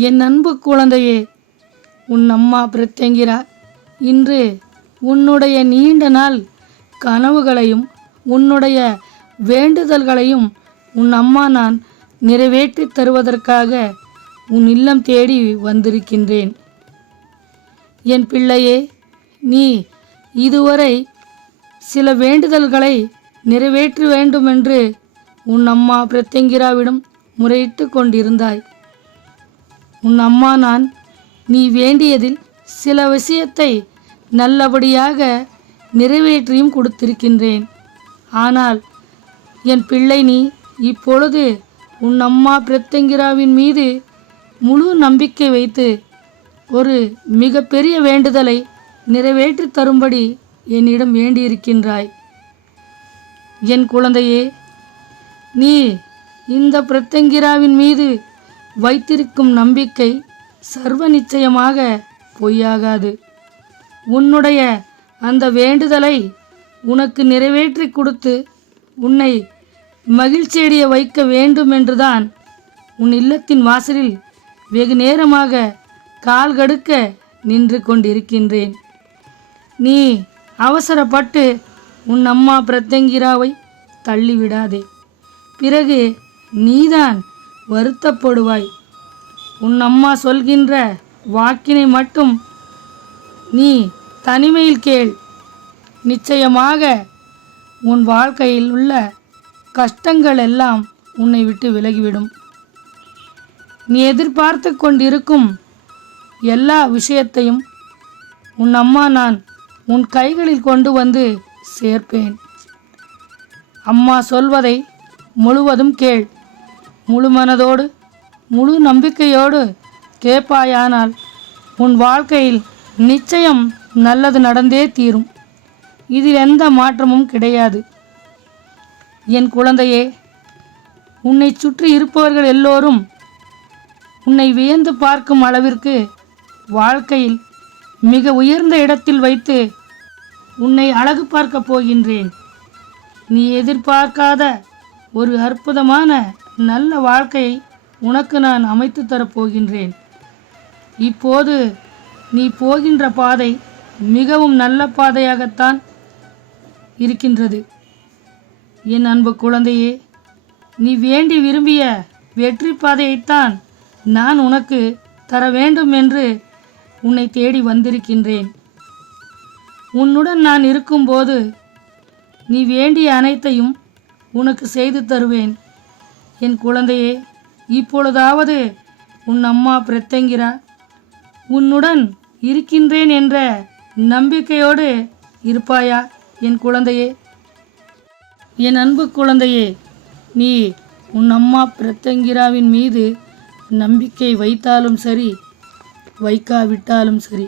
என் அன்பு குழந்தையே உன் அம்மா பிரத்யங்கிரா இன்று உன்னுடைய நீண்ட நாள் கனவுகளையும் உன்னுடைய வேண்டுதல்களையும் உன் அம்மா நான் நிறைவேற்றி தருவதற்காக உன் இல்லம் தேடி வந்திருக்கின்றேன். என் பிள்ளையே நீ இதுவரை சில வேண்டுதல்களை நிறைவேற்ற வேண்டுமென்று உன் அம்மா பிரத்யங்கிராவிடம் முறையிட்டு கொண்டிருந்தாய். உன் அம்மா நான். நீ வேண்டியதில் சில விஷயத்தை நல்லபடியாக நிறைவேற்றியும் கொடுத்திருக்கின்றேன். ஆனால் என் பிள்ளை நீ இப்பொழுது உன் அம்மா பிரத்யங்கிராவின் மீது முழு நம்பிக்கை வைத்து ஒரு மிகப்பெரிய வேண்டுதலை நிறைவேற்றி தரும்படி என்னிடம் வேண்டியிருக்கின்றாய். என் குழந்தையே நீ இந்த பிரத்யங்கிராவின் மீது வைத்திருக்கும் நம்பிக்கை சர்வ நிச்சயமாக பொய்யாகாது. உன்னுடைய அந்த வேண்டுதலை உனக்கு நிறைவேற்றி கொடுத்து உன்னை மகிழ்ச்சியடைய வைக்க வேண்டும் என்றுதான் உன் இல்லத்தின் வாசலில் வெகு நேரமாக கால் கடுக்க நின்று கொண்டிருக்கின்றேன். நீ அவசரப்பட்டு உன் அம்மா பிரத்யங்கிராவை தள்ளிவிடாதே. பிறகு நீதான் வருத்தப்படுவாய். உன் அம்மா சொல்கின்ற வாக்கினை மட்டும் நீ தனிமையில் கேள். நிச்சயமாக உன் வாழ்க்கையில் உள்ள கஷ்டங்கள் எல்லாம் உன்னை விட்டு விலகிவிடும். நீ எதிர்பார்த்து கொண்டிருக்கும் எல்லா விஷயத்தையும் உன் அம்மா நான் உன் கைகளில் கொண்டு வந்து சேர்ப்பேன். அம்மா சொல்வதை முழுவதும் கேள். முழு மனதோடு முழு நம்பிக்கையோடு கேட்பாயானால் உன் வாழ்க்கையில் நிச்சயம் நல்லது நடந்தே தீரும். இதில் எந்த மாற்றமும் கிடையாது. என் குழந்தையே உன்னை சுற்றி இருப்பவர்கள் எல்லோரும் உன்னை வியந்து பார்க்கும் அளவிற்கு வாழ்க்கையில் மிக உயர்ந்த இடத்தில் வைத்து உன்னை அழகு பார்க்கப் போகின்றேன். நீ எதிர்பார்க்காத ஒரு அற்புதமான நல்ல வாழ்க்கையை உனக்கு நான் அமைத்து தரப்போகின்றேன். இப்போது நீ போகின்ற பாதை மிகவும் நல்ல பாதையாகத்தான் இருக்கின்றது. என் அன்பு குழந்தையே நீ வேண்டி விரும்பிய வெற்றி பாதையைத்தான் நான் உனக்கு தர வேண்டும் என்று உன்னை தேடி வந்திருக்கின்றேன். உன்னுடன் நான் இருக்கும்போது நீ வேண்டிய அனைத்தையும் உனக்கு செய்து தருவேன். என் குழந்தையே இப்பொழுதாவது உன் அம்மா பிரத்தங்கிரா உன்னுடன் இருக்கின்றேன் என்ற நம்பிக்கையோடு இருப்பாயா என் குழந்தையே? என் அன்பு குழந்தையே நீ உன் அம்மா பிரத்தங்கிராவின் மீது நம்பிக்கை வைத்தாலும் சரி வைக்காவிட்டாலும் சரி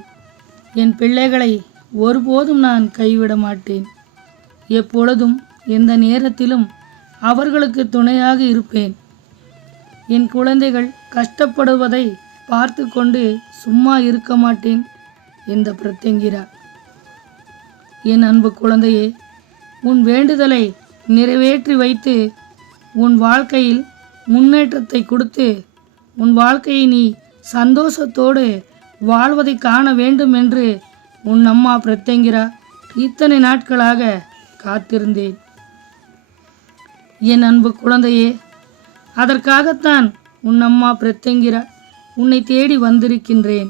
என் பிள்ளைகளை ஒருபோதும் நான் கைவிட மாட்டேன் எப்பொழுதும் எந்த நேரத்திலும் அவர்களுக்கு துணையாக இருப்பேன். என் குழந்தைகள் கஷ்டப்படுவதை பார்த்து கொண்டு சும்மா இருக்க மாட்டேன் இந்த பிரத்யங்கிரா. என் அன்பு குழந்தையே உன் வேண்டுதலை நிறைவேற்றி வைத்து உன் வாழ்க்கையில் முன்னேற்றத்தை கொடுத்து உன் வாழ்க்கையை நீ சந்தோஷத்தோடு வாழ்வதை காண வேண்டும் என்று உன் அம்மா பிரத்யங்கிரா இத்தனை நாட்களாக காத்திருந்தேன். என் அன்பு குழந்தையே அதற்காகத்தான் உன் அம்மா பிரத்யங்கிரா உன்னை தேடி வந்திருக்கின்றேன்.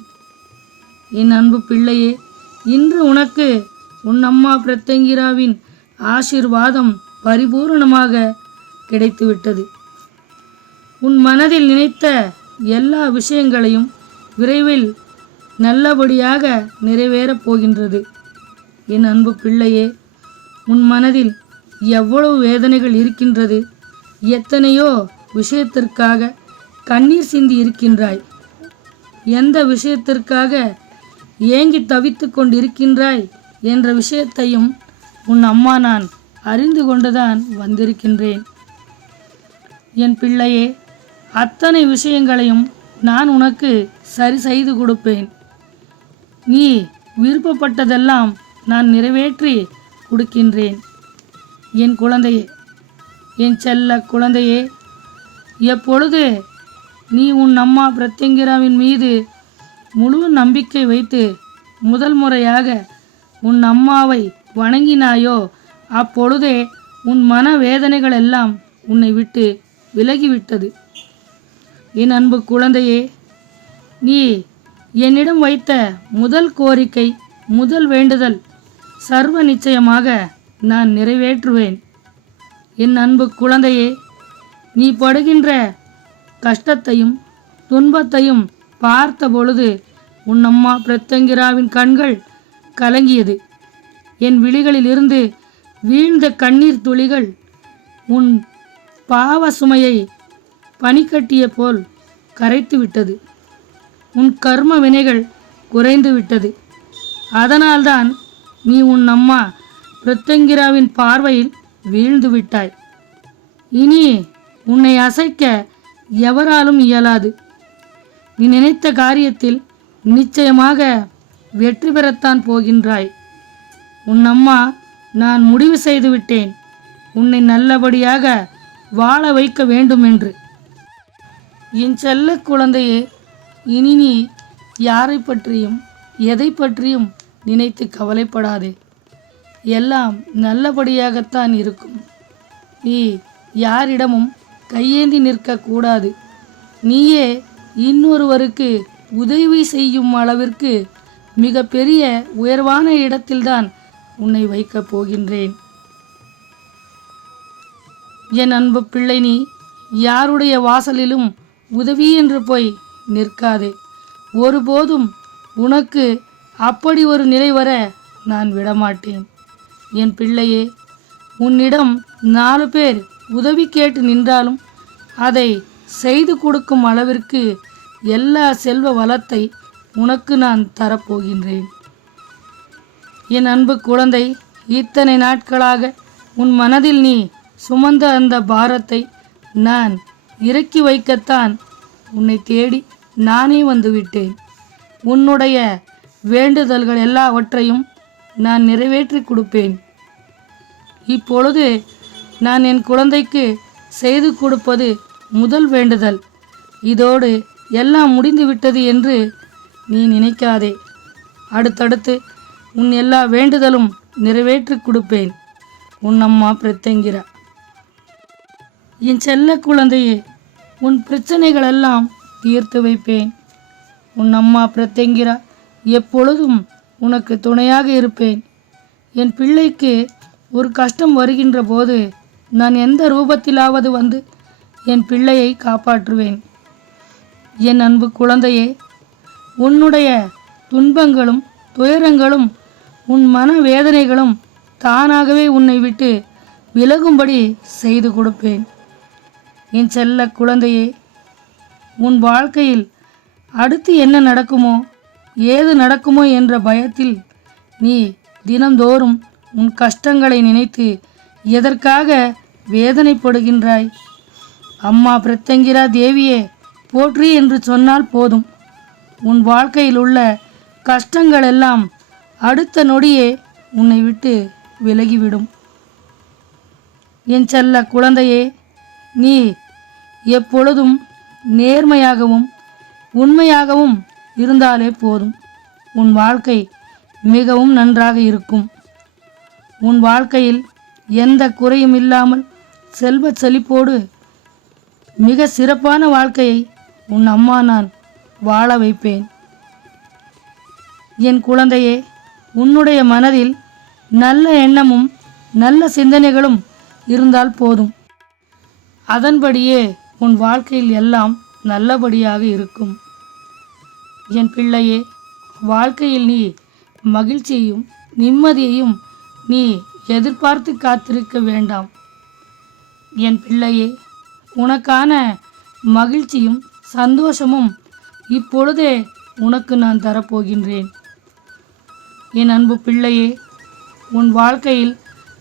என் அன்பு பிள்ளையே இன்று உனக்கு உன் அம்மா பிரத்யங்கிராவின் ஆசீர்வாதம் பரிபூரணமாக கிடைத்துவிட்டது. உன் மனதில் நினைத்த எல்லா விஷயங்களையும் விரைவில் நல்லபடியாக நிறைவேறப் போகின்றது. என் அன்பு பிள்ளையே உன் மனதில் எவ்வளவு வேதனைகள் இருக்கின்றது? எத்தனையோ விஷயத்திற்காக கண்ணீர் சிந்தி இருக்கின்றாய். எந்த விஷயத்திற்காக ஏங்கி தவித்து கொண்டிருக்கின்றாய் என்ற விஷயத்தையும் உன் அம்மா நான் அறிந்து கொண்டுதான் வந்திருக்கின்றேன். என் பிள்ளையே அத்தனை விஷயங்களையும் நான் உனக்கு சரி செய்து கொடுப்பேன். நீ விருப்பப்பட்டதெல்லாம் நான் நிறைவேற்றி கொடுக்கின்றேன். என் குழந்தையே என் செல்ல குழந்தையே எப்பொழுது நீ உன் அம்மா பிரத்யங்கிராவின் மீது முழு நம்பிக்கை வைத்து முதல் முறையாக உன் அம்மாவை வணங்கினாயோ அப்பொழுதே உன் மன வேதனைகள் எல்லாம் உன்னை விட்டு விலகிவிட்டது. என் அன்பு குழந்தையே நீ என்னிடம் வைத்த முதல் கோரிக்கை முதல் வேண்டுதல் சர்வ நிச்சயமாக நான் நிறைவேற்றுவேன். என் அன்பு குழந்தையே நீ படுகின்ற கஷ்டத்தையும் துன்பத்தையும் பார்த்த பொழுது உன் அம்மா பிரத்தங்கிராவின் கண்கள் கலங்கியது. என் விழிகளில் இருந்து வீழ்ந்த கண்ணீர் துளிகள் உன் பாவ சுமையை பனிக்கட்டிய போல் கரைத்து விட்டது உன் கர்ம வினைகள் குறைந்து விட்டது அதனால்தான் நீ உன் அம்மா பிரத்தங்கிராவின் பார்வையில் வீழ்ந்து விட்டாய். இனி உன்னை அசைக்க எவராலும் இயலாது. நீ நினைத்த காரியத்தில் நிச்சயமாக வெற்றி பெறத்தான் போகின்றாய். உன் அம்மா நான் முடிவு செய்துவிட்டேன் உன்னை நல்லபடியாக வாழ வைக்க வேண்டும் என்று என் செல்ல குழந்தையே இனி நீ யாரை பற்றியும் எதை பற்றியும் நினைத்து கவலைப்படாதே. எல்லாம் நல்லபடியாகத்தான் இருக்கும். நீ யாரிடமும் கையேந்தி நிற்கக்கூடாது. நீயே இன்னொருவருக்கு உதவி செய்யும் அளவிற்கு மிக பெரிய உயர்வான இடத்தில்தான் உன்னை வைக்கப் போகின்றேன். என் அன்பு பிள்ளை நீ யாருடைய வாசலிலும் உதவி என்று போய் நிற்காதே. ஒருபோதும் உனக்கு அப்படி ஒரு நிலை வர நான் விடமாட்டேன். என் பிள்ளையே உன்னிடம் நாலு பேர் உதவி கேட்டு நின்றாலும் அதை செய்து கொடுக்கும் அளவிற்கு எல்லா செல்வ வளத்தை உனக்கு நான் தரப்போகின்றேன். என் அன்பு குழந்தை இத்தனை நாட்களாக உன் மனதில் நீ சுமந்த அந்த பாரத்தை நான் இறக்கி வைக்கத்தான் உன்னை தேடி நானே வந்துவிட்டேன். உன்னுடைய வேண்டுதல்கள் எல்லாவற்றையும் நான் நிறைவேற்றி கொடுப்பேன். இப்பொழுது நான் என் குழந்தைக்கு செய்து கொடுப்பது முதல் வேண்டுதல். இதோடு எல்லாம் முடிந்துவிட்டது என்று நீ நினைக்காதே. அடுத்தடுத்து உன் எல்லா வேண்டுதலும் நிறைவேற்றி கொடுப்பேன் உன் அம்மா பிரத்தங்கிரா என் செல்ல குழந்தையே உன் பிரச்சனைகளெல்லாம் தீர்த்து வைப்பேன். உன் அம்மா பிரத்தங்கிரா எப்பொழுதும் உனக்கு துணையாக இருப்பேன். என் பிள்ளைக்கு ஒரு கஷ்டம் வருகின்ற போது நான் எந்த ரூபத்திலாவது வந்து என் பிள்ளையை காப்பாற்றுவேன். என் அன்பு குழந்தையே உன்னுடைய துன்பங்களும் துயரங்களும் உன் மன வேதனைகளும் தானாகவே உன்னை விட்டு விலகும்படி செய்து கொடுப்பேன். என் செல்ல குழந்தையே உன் வாழ்க்கையில் அடுத்து என்ன நடக்குமோ ஏது நடக்குமோ என்ற பயத்தில் நீ தினந்தோறும் உன் கஷ்டங்களை நினைத்து எதற்காக வேதனைப்படுகின்றாய்? அம்மா பிரத்தங்கிரா தேவியே போற்றி என்று சொன்னால் போதும். உன் வாழ்க்கையில் உள்ள கஷ்டங்கள் எல்லாம் அடுத்த நொடியே உன்னை விட்டு விலகிவிடும். என் செல்ல குழந்தையே நீ எப்பொழுதும் நேர்மையாகவும் உண்மையாகவும் இருந்தாலே போதும். உன் வாழ்க்கை மிகவும் நன்றாக இருக்கும். உன் வாழ்க்கையில் எந்த குறையும் இல்லாமல் செல்வ செழிப்போடு மிக சிறப்பான வாழ்க்கையை உன் அம்மா நான் வாழ வைப்பேன். என் குழந்தையே உன்னுடைய மனதில் நல்ல எண்ணமும் நல்ல சிந்தனைகளும் இருந்தால் போதும். அதன்படியே உன் வாழ்க்கையில் எல்லாம் நல்லபடியாக இருக்கும். என் பிள்ளையே வாழ்க்கையில் நீ மகிழ்ச்சியையும் நிம்மதியையும் நீ எதிர்பார்த்து காத்திருக்க வேண்டாம். என் பிள்ளையே உனக்கான மகிழ்ச்சியும் சந்தோஷமும் இப்பொழுதே உனக்கு நான் தரப்போகின்றேன். என் அன்பு பிள்ளையே உன் வாழ்க்கையில்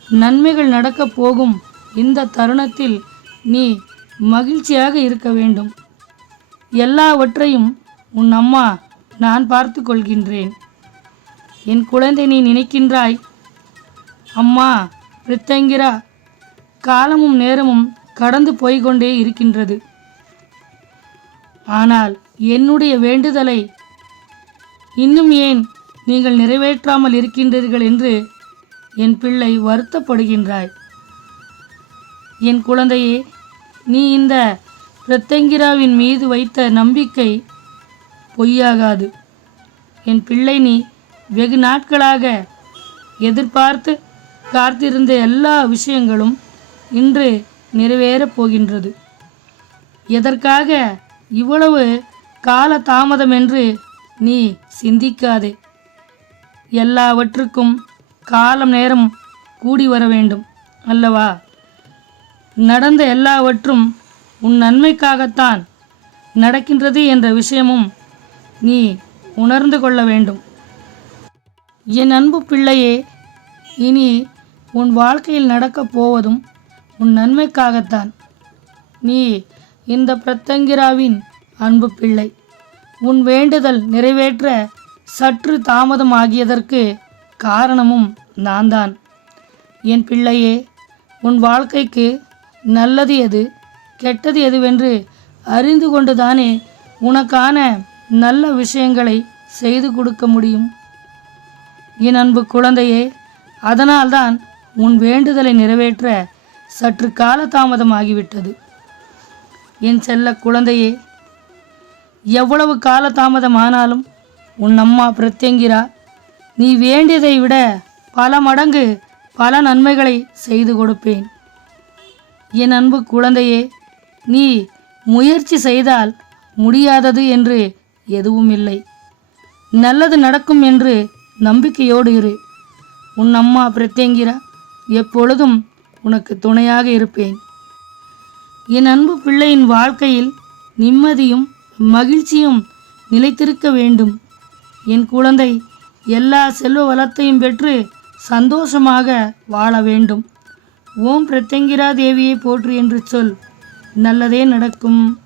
நன்மைகள் நடக்கப் போகும் இந்த தருணத்தில் நீ மகிழ்ச்சியாக இருக்க வேண்டும். எல்லாவற்றையும் உன் அம்மா நான் பார்த்து கொள்கின்றேன். என் குழந்தை நீ நினைக்கின்றாய் அம்மா பிரித்தங்கிரா. காலமும் நேரமும் கடந்து போய்கொண்டே இருக்கின்றது. ஆனால் என்னுடைய வேண்டுதலை இன்னும் ஏன் நீங்கள் நிறைவேற்றாமல் இருக்கின்றீர்கள் என்று என் பிள்ளை வருத்தப்படுகின்றாய் என் குழந்தையே நீ இந்த பிரத்தங்கிராவின் மீது வைத்த நம்பிக்கை பொய்யாகாது. என் பிள்ளை நீ வெகு நாட்களாக எதிர்பார்த்து காத்திருந்த எல்லா விஷயங்களும் இன்று நிறைவேறப் போகின்றது. எதற்காக இவ்வளவு கால தாமதம் என்று நீ சிந்திக்காதே. எல்லாவற்றுக்கும் காலம் நேரம் கூடி வர வேண்டும் அல்லவா? நடந்த எல்லாவற்றும் உன் நன்மைக்காகத்தான் நடக்கின்றது என்ற விஷயமும் நீ உணர்ந்து கொள்ள வேண்டும். என் அன்பு பிள்ளையே இனி உன் வாழ்க்கையில் நடக்கப் போவதும் உன் நன்மைக்காகத்தான். நீ இந்த பிரத்தங்கிராவின் அன்பு பிள்ளை. உன் வேண்டுதல் நிறைவேற்ற சற்று தாமதமாகியதற்கு காரணமும் நான் தான் என் பிள்ளையே உன் வாழ்க்கைக்கு நல்லது எது கெட்டது எதுவென்று அறிந்து கொண்டுதானே உனக்கான நல்ல விஷயங்களை செய்து கொடுக்க முடியும்? என் அன்பு குழந்தையே அதனால்தான் உன் வேண்டுதலை நிறைவேற்ற சற்று காலதாமதமாகிவிட்டது. என் செல்ல குழந்தையே எவ்வளவு காலதாமதமானாலும் உன் அம்மா பிரத்யங்கிரா. நீ வேண்டியதை விட பல மடங்கு பல நன்மைகளை செய்து கொடுப்பேன். என் அன்பு குழந்தையே நீ முயற்சி செய்தால் முடியாதது என்று எதுவும் இல்லை நல்லது நடக்கும் என்று நம்பிக்கையோடு இரு. உன் அம்மா பிரத்யங்கிரா. எப்பொழுதும் உனக்கு துணையாக இருப்பேன். என் அன்பு பிள்ளையின் வாழ்க்கையில் நிம்மதியும் மகிழ்ச்சியும் நிலைத்திருக்க வேண்டும். என் குழந்தை எல்லா செல்வ வளத்தையும் பெற்று சந்தோஷமாக வாழ வேண்டும். ஓம் பிரத்யங்கிரா தேவியை போற்று என்று சொல். நல்லதே நடக்கும்.